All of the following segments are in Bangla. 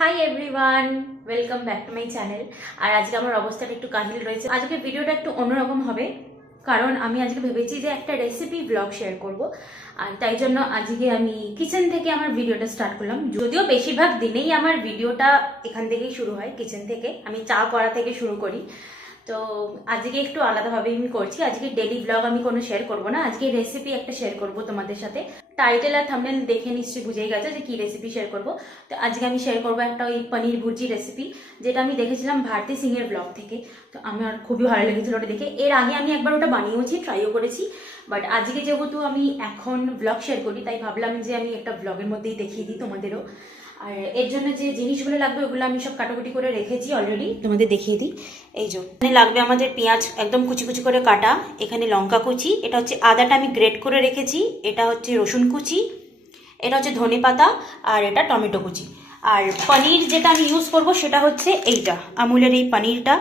High everyone, welcome back to my channel. আর আজকে আমার অবস্থাটা একটু কাহিল রয়েছে। আজকে ভিডিওটা একটু অন্যরকম হবে, কারণ আমি আজকে ভেবেছি যে একটা রেসিপি ব্লগ শেয়ার করব। আর তাই জন্য আজকে আমি কিচেন থেকে আমার ভিডিওটা স্টার্ট করলাম। যদিও বেশিরভাগ দিনেই আমার ভিডিওটা এখান থেকেই শুরু হয়, কিচেন থেকে। আমি চা করা থেকে শুরু করি। তো আজকে একটু আলাদাভাবে আমি করছি। আজকে ডেলি ব্লগ আমি কোনো শেয়ার করব না, আজকে রেসিপি একটা শেয়ার করব তোমাদের সাথে। টাইটেল আর থাম্বনেল দেখে নিশ্চয়ই বুঝেই গেছে যে কি রেসিপি শেয়ার করব। তো আজকে আমি শেয়ার করবো একটা ওই পনির ভুর্জি রেসিপি, যেটা আমি দেখেছিলাম ভারতী সিং এর ব্লগ থেকে। তো আমার খুবই ভালো লেগেছিল ওটা দেখে। এর আগে আমি একবার ওটা বানিয়েওছি, ট্রাইও করেছি। বাট আজকে যেহেতু আমি এখন ব্লগ শেয়ার করি, তাই ভাবলাম যে আমি একটা ব্লগের মধ্যেই দেখিয়ে দিই তোমাদেরও। আর এর জন্য যে জিনিসগুলো লাগবে ওগুলো আমি সব কাটাকুটি করে রেখেছি অলরেডি, তোমাদের দেখিয়ে দিই। এই যে এখানে লাগবে আমাদের পেঁয়াজ একদম কুচি কুচি করে কাটা, এখানে লঙ্কা কুচি, এটা হচ্ছে আদাটা আমি গ্রেট করে রেখেছি, এটা হচ্ছে রসুন কুচি, এটা হচ্ছে ধনে পাতা, আর এটা টমেটো কুচি। আর পনির যেটা আমি ইউজ করব সেটা হচ্ছে এইটা, আমুলের এই পনিরটা।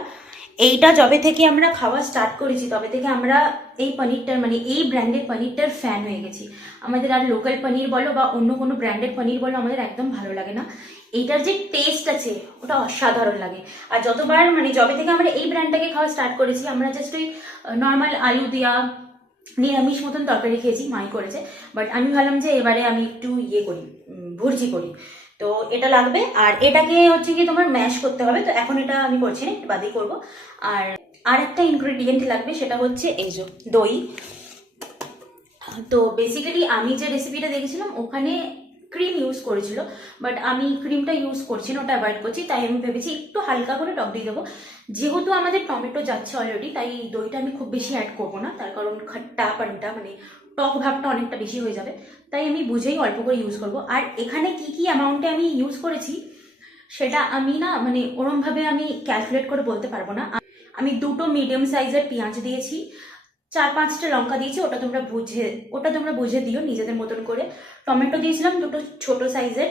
এইটা যবে থেকে আমরা খাওয়া স্টার্ট করেছি তবে থেকে আমরা এই পনিরটার মানে এই ব্র্যান্ডের পনিরটার ফ্যান হয়ে গেছি। আমাদের আর লোকাল পনির বলো বা অন্য কোনো ব্র্যান্ডের পনির বলো আমাদের একদম ভালো লাগে না। এইটার যে টেস্ট আছে ওটা অসাধারণ লাগে। আর যতবার মানে যবে থেকে আমরা এই ব্র্যান্ডটাকে খাওয়া স্টার্ট করেছি, আমরা জাস্ট ওই নর্মাল আলু দিয়া নিরামিষ মতন তরকারি খেয়েছি, মাই করেছে। বাট আমি ভাবলাম যে এবারে আমি একটু ইয়ে করি, ভুর্জি করি। তো এটা লাগবে, আর এটাকে হচ্ছে কি তোমার ম্যাশ করতে হবে। তো এখন এটা আমি করছি না, একটু বাদেই করবো। আর একটা ইনগ্রেডিয়েন্ট লাগবে, সেটা হচ্ছে এই যে দই। তো বেসিক্যালি আমি যে রেসিপিটা দেখেছিলাম ওখানে ক্রিম ইউজ করেছিল, বাট আমি ক্রিমটা ইউজ করছি না, ওটা অ্যাভয়েড করছি। তাই আমি ভেবেছি একটু হালকা করে টক দই দেবো। যেহেতু আমাদের টমেটো যাচ্ছে অলরেডি, তাই দইটা আমি খুব বেশি অ্যাড করবো না, তার কারণ খট্টা পান্টা মানে টক ভাবটা অনেকটা বেশি হয়ে যাবে। তাই আমি বুঝেই অল্প করে ইউজ করব। আর এখানে কি কি অ্যামাউন্টে আমি ইউজ করেছি সেটা আমি না মানে ওরমভাবে আমি ক্যালকুলেট করে বলতে পারবো না। আমি দুটো মিডিয়াম সাইজের পেঁয়াজ দিয়েছি, 4-5টা লঙ্কা দিয়েছি, ওটা তোমরা বুঝে দিও নিজেদের মতন করে। টমেটো দিয়েছিলাম দুটো ছোট সাইজের।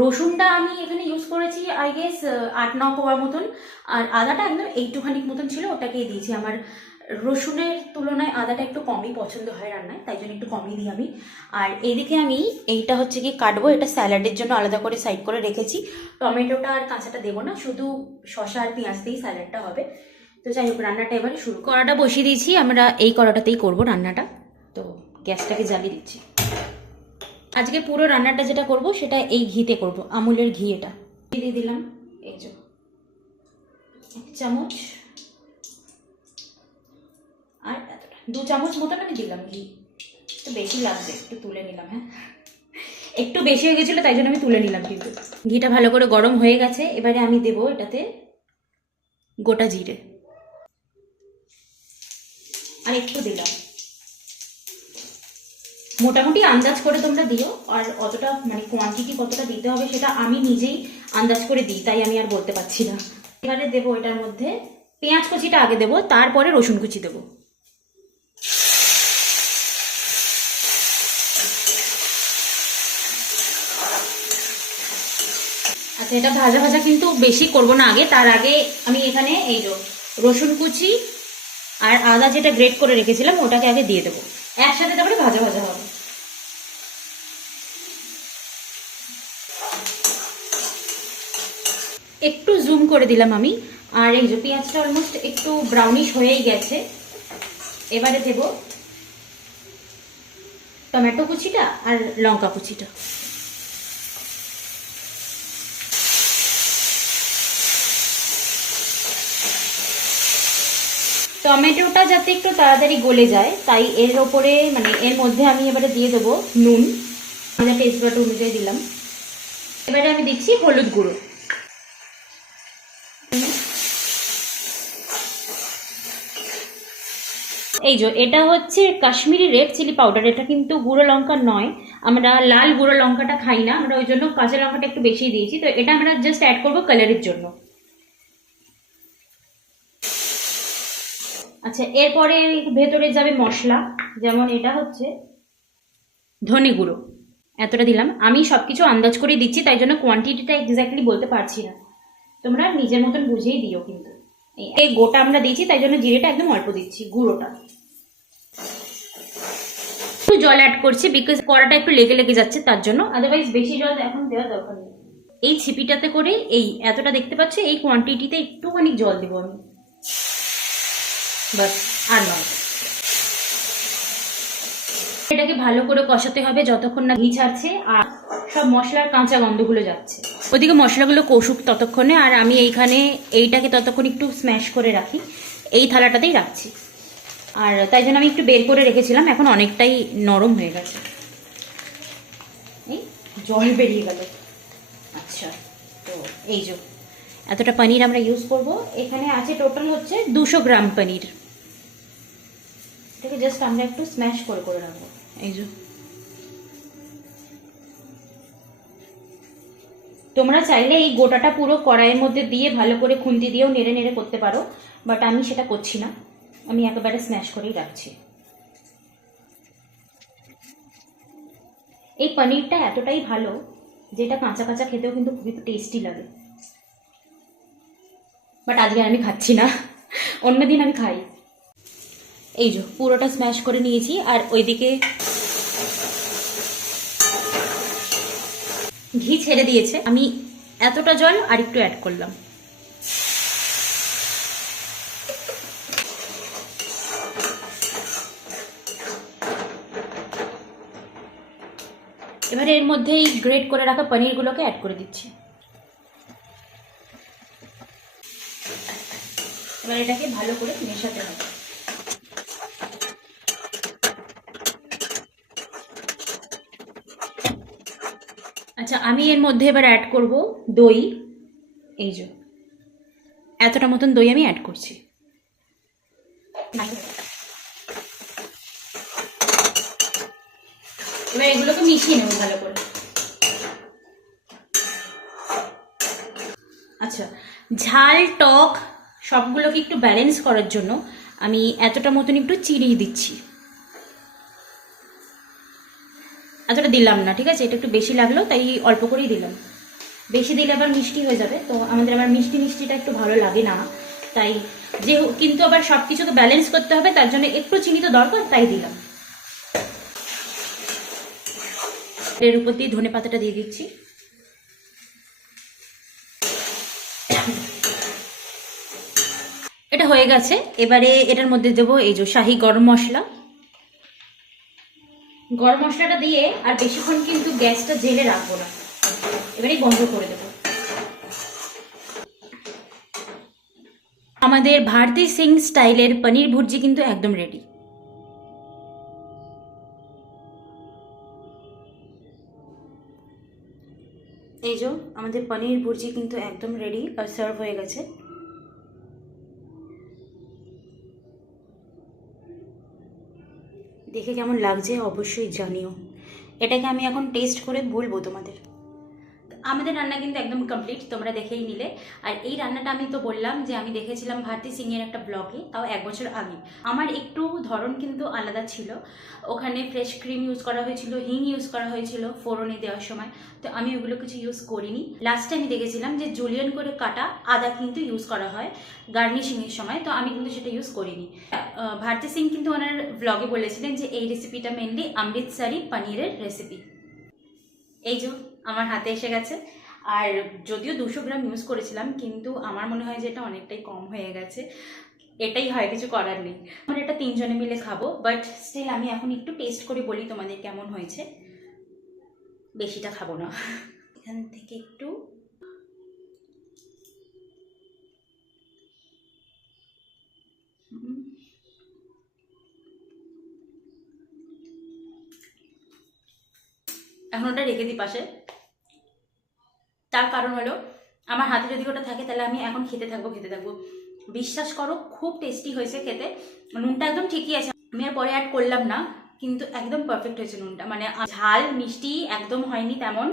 রসুনটা আমি এখানে ইউজ করেছি আই গেস 8-9 কোয়া মতন। আর আদাটা একদম এইটুখানি মতন ছিল, ওটাকেই দিয়েছি। আমার রসুনের তুলনায় আদাটা একটু কমই পছন্দ হয় রান্নায়, তাই জন্য একটু কমই দিই আমি। আর এইদিকে আমি এইটা হচ্ছে কি কাটবো, এটা স্যালাডের জন্য আলাদা করে সাইড করে রেখেছি। টমেটোটা আর কাঁচাটা দেবো না, শুধু শসা আর পেঁয়াজ দিয়েই স্যালাডটা হবে। তো যাই হোক, রান্নাটা এবারে শুরু। কড়াটা বসিয়ে দিয়েছি, আমরা এই কড়াটাতেই করবো রান্নাটা। তো গ্যাসটাকে জ্বালিয়ে দিচ্ছি। আজকে পুরো রান্নাটা যেটা করব সেটা এই ঘিতে করব, আমুলের ঘি। এটা দিয়ে দিলাম এই যে 1 চামচ, আর এতটা 2 চামচ মতন আমি দিলাম ঘি। একটু বেশি লাগবে, একটু তুলে নিলাম। হ্যাঁ, একটু বেশি হয়ে গেছিলো তাই জন্য আমি তুলে নিলাম। কিন্তু ঘিটা ভালো করে গরম হয়ে গেছে, এবারে আমি দেবো এটাতে গোটা জিরে, আর একটু দিলাম। মোটামুটি আন্দাজ করে তোমরা দিও, আর অতটা মানে কোয়ান্টিটি কতটা দিতে হবে সেটা আমি নিজেই আন্দাজ করে দিই, তাই আমি আর বলতে পারছি না। এবারে দেবো এটার মধ্যে পেঁয়াজ কুচিটা আগে দেবো, তারপরে রসুন কুচি দেবো। আচ্ছা, এটা ভাজা ভাজা কিন্তু বেশি করব না আগে। তার আগে আমি এখানে এই যে রসুন কুচি আর আদা যেটা গ্রেট করে রেখেছিলাম ওটাকে আগে দিয়ে দেবো একসাথে, তারপরে ভাজা ভাজা হবে। একটু জুম করে দিলাম আমি। আর এই যে পেঁয়াজটা অলমোস্ট একটু ব্রাউনিশ হয়েই গেছে। এবারে দেব টমেটো কুচিটা আর লঙ্কা কুচিটা। টমেটোটা যাতে একটু তাড়াতাড়ি গলে যায়, তাই এর ওপরে মানে এর মধ্যে আমি এবারে দিয়ে দেবো নুন, আমাদের টেস্ট বাট অনুযায়ী দিলাম। এবারে আমি দিচ্ছি হলুদ গুঁড়ো। এই যে এটা হচ্ছে কাশ্মীরি রেড চিলি পাউডার, এটা কিন্তু গুঁড়ো লঙ্কা নয়। আমরা লাল গুঁড়ো লঙ্কাটা খাই না, আমরা ওই জন্য কাঁচা লঙ্কাটা একটু বেশি দিয়েছি। তো এটা আমরা জাস্ট অ্যাড করবো কালারের জন্য। আচ্ছা, এরপরে ভেতরে যাবে মশলা, যেমন এটা হচ্ছে ধনে গুঁড়ো, এতটা দিলাম। আমি সবকিছু আন্দাজ করে দিচ্ছি, তাই জন্য কোয়ান্টিটিটা এক্স্যাক্টলি বলতে পারছি না, তোমরা নিজের মতন বুঝেই দিও। কিন্তু এই গোটা আমরা দিয়েছি, তাই জন্য জিরেটা একদম অল্প দিচ্ছি, গুঁড়োটা। একটু জল অ্যাড করছি বিকজ কড়াটা একটু লেগে লেগে যাচ্ছে তার জন্য, আদারওয়াইজ বেশি জল এখন দেওয়ার দরকার নেই। এই ছিপিটাতে করে এই এতটা দেখতে পাচ্ছ, এই কোয়ান্টিটিতে একটুখানি জল দেবো আমি, বাস, আর নয়। এটাকে ভালো করে কষাতে হবে যতক্ষণ না ঘি ছাড়ছে আর সব মশলার কাঁচা গন্ধগুলো যাচ্ছে। ওদিকে মশলাগুলো কষুক ততক্ষণে, আর আমি এইখানে এইটাকে ততক্ষণ একটু স্ম্যাশ করে রাখি, এই থালাটাতেই রাখছি। আর তাই জন্য আমি একটু বের করে রেখেছিলাম, এখন অনেকটাই নরম হয়ে গেছে। এই জল বেরিয়ে গেল। আচ্ছা, তো এই যে এতটা পনির আমরা ইউজ করব। এখানে আছে টোটাল হচ্ছে 200 গ্রাম পনির। এটাকে জাস্ট আমরা একটু স্ম্যাশ করে করে রাখবো। এই যে তোমরা চাইলে এই গোটাটা পুরো কড়াইয়ের মধ্যে দিয়ে ভালো করে খুন্তি দিয়েও নেড়ে নেড়ে করতে পারো, বাট আমি সেটা করছি না, আমি একেবারে স্ম্যাশ করেই রাখছি। এই পনিরটা এতটাই ভালো যেটা কাঁচা কাঁচা খেতেও কিন্তু খুবই টেস্টি লাগে, বাট আজকে আমি খাচ্ছি না, অন্যদিন আমি খাই। এই যে পুরোটা স্ম্যাশ করে নিয়েছি, আর ওইদিকে ঘি ছেড়ে দিয়েছে, আমি এতটা জল আর একটু অ্যাড করলাম। এবারে এর মধ্যে এই গ্রেট করে রাখা পনিরগুলোকে অ্যাড করে দিচ্ছি। এবার এটাকে ভালো করে মেশাতে হবে। আচ্ছা, আমি এর মধ্যে এবার অ্যাড করব দই। এই যে এতটা মতন দই আমি অ্যাড করছি। এবার এগুলোকে মিশিয়ে নেব ভালো করে। আচ্ছা, ঝাল টক সবগুলোকে একটু ব্যালেন্স করার জন্য আমি এতটা মতন একটু চিনি দিচ্ছি। এতটা দিলাম না, ঠিক আছে, এটা একটু বেশি লাগলো তাই অল্প করেই দিলাম। বেশি দিলে আবার মিষ্টি হয়ে যাবে, তো আমাদের আবার মিষ্টি মিষ্টিটা একটু ভালো লাগে না, তাই যে কিন্তু আবার সব কিছুকে ব্যালেন্স করতে হবে, তার জন্য একটু চিনি তো দরকার, তাই দিলাম। এর উপর দিয়ে ধনে পাতাটা দিয়ে দিচ্ছি। এটা হয়ে গেছে। এবারে এটার মধ্যে দেবো এই যে শাহি গরম মশলা। গরম মশলাটা দিয়ে আর বেশিক্ষণ কিন্তু গ্যাসটা জেলে রাখবো না, এবারে বন্ধ করে দেবো। আমাদের ভারতী সিং স্টাইলের পনির ভুর্জি কিন্তু একদম রেডি। এই যে আমাদের পনির ভুর্জি কিন্তু একদম রেডি আর সার্ভ হয়ে গেছে। দেখে কেমন লাগছে অবশ্যই জানিও। এটাকে আমি এখন টেস্ট করে বলবো তোমাদের। আমাদের রান্না কিন্তু একদম কমপ্লিট, তোমরা দেখেই নিলে। আর এই রান্নাটা আমি তো বললাম যে আমি দেখেছিলাম ভারতী সিং এর একটা ব্লগে, তাও 1 বছর আগে। আমার একটু ধরন কিন্তু আলাদা ছিল, ওখানে ফ্রেশ ক্রিম ইউজ করা হয়েছিল, হিং ইউজ করা হয়েছিল ফোড়নে দেওয়ার সময়, তো আমি ওগুলো কিছু ইউজ করিনি। লাস্টে আমি দেখেছিলাম যে জুলিয়ান করে কাটা আদা কিন্তু ইউজ করা হয় গার্নিশিংয়ের সময়, তো আমি কিন্তু সেটা ইউজ করিনি। ভারতী সিং কিন্তু ওনার ব্লগে বলেছিলেন যে এই রেসিপিটা মেনলি অমৃতসরি পনিরের রেসিপি। এই যে আমার হাতে এসে গেছে। আর যদিও 200 গ্রাম ইউজ করেছিলাম, কিন্তু আমার মনে হয় যে এটা অনেকটাই কম হয়ে গেছে, এটাই হয়, কিছু করার নেই। আমরা এটা 3 জনে মিলে খাবো, বাট স্টিল আমি এখন একটু টেস্ট করে বলি তোমাদের কেমন হয়েছে। বেশিটা খাবো না, এখান থেকে একটু এখন ওটা রেখে দিই পাশে। তার কারণ হলো আমার হাতে যদি ওটা থাকে তাহলে আমি এখন খেতে থাকবো। বিশ্বাস করো খুব টেস্টি হয়েছে খেতে। নুনটা একদম ঠিকই আছে, আমি আর পরে অ্যাড করলাম না, কিন্তু একদম পারফেক্ট হয়েছে নুনটা। মানে ঝাল মিষ্টি একদম হয়নি, তেমন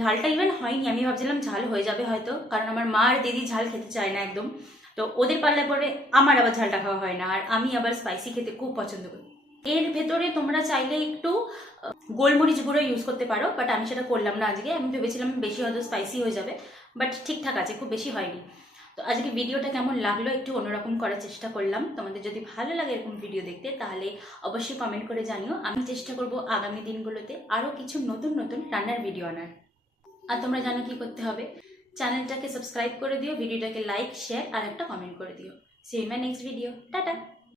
ঝালটা ইভেন হয়নি। আমি ভাবছিলাম ঝাল হয়ে যাবে হয়তো, কারণ আমার মা আর দিদি ঝাল খেতে চায় না একদম, তো ওদের পাল্লায় পরে আমার আবার ঝালটা খাওয়া হয় না, আর আমি আবার স্পাইসি খেতে খুব পছন্দ করি। এর ভেতরে তোমরা চাইলে একটু গোলমরিচ গুঁড়ো ইউজ করতে পারো, বাট আমি সেটা করলাম না আজকে। আমি ভেবেছিলাম বেশি হয়তো স্পাইসি হয়ে যাবে, বাট ঠিকঠাক আছে, খুব বেশি হয়নি। তো আজকে ভিডিওটা কেমন লাগলো একটু অন্যরকম করার চেষ্টা করলাম। তোমাদের যদি ভালো লাগে এরকম ভিডিও দেখতে তাহলে অবশ্যই কমেন্ট করে জানিও। আমি চেষ্টা করব আগামী দিনগুলোতে আরও কিছু নতুন নতুন রান্নার ভিডিও আনার। আর তোমরা জানো কি করতে হবে, চ্যানেলটাকে সাবস্ক্রাইব করে দিও, ভিডিওটাকে লাইক শেয়ার আর একটা কমেন্ট করে দিও। See you in my next video. Tata.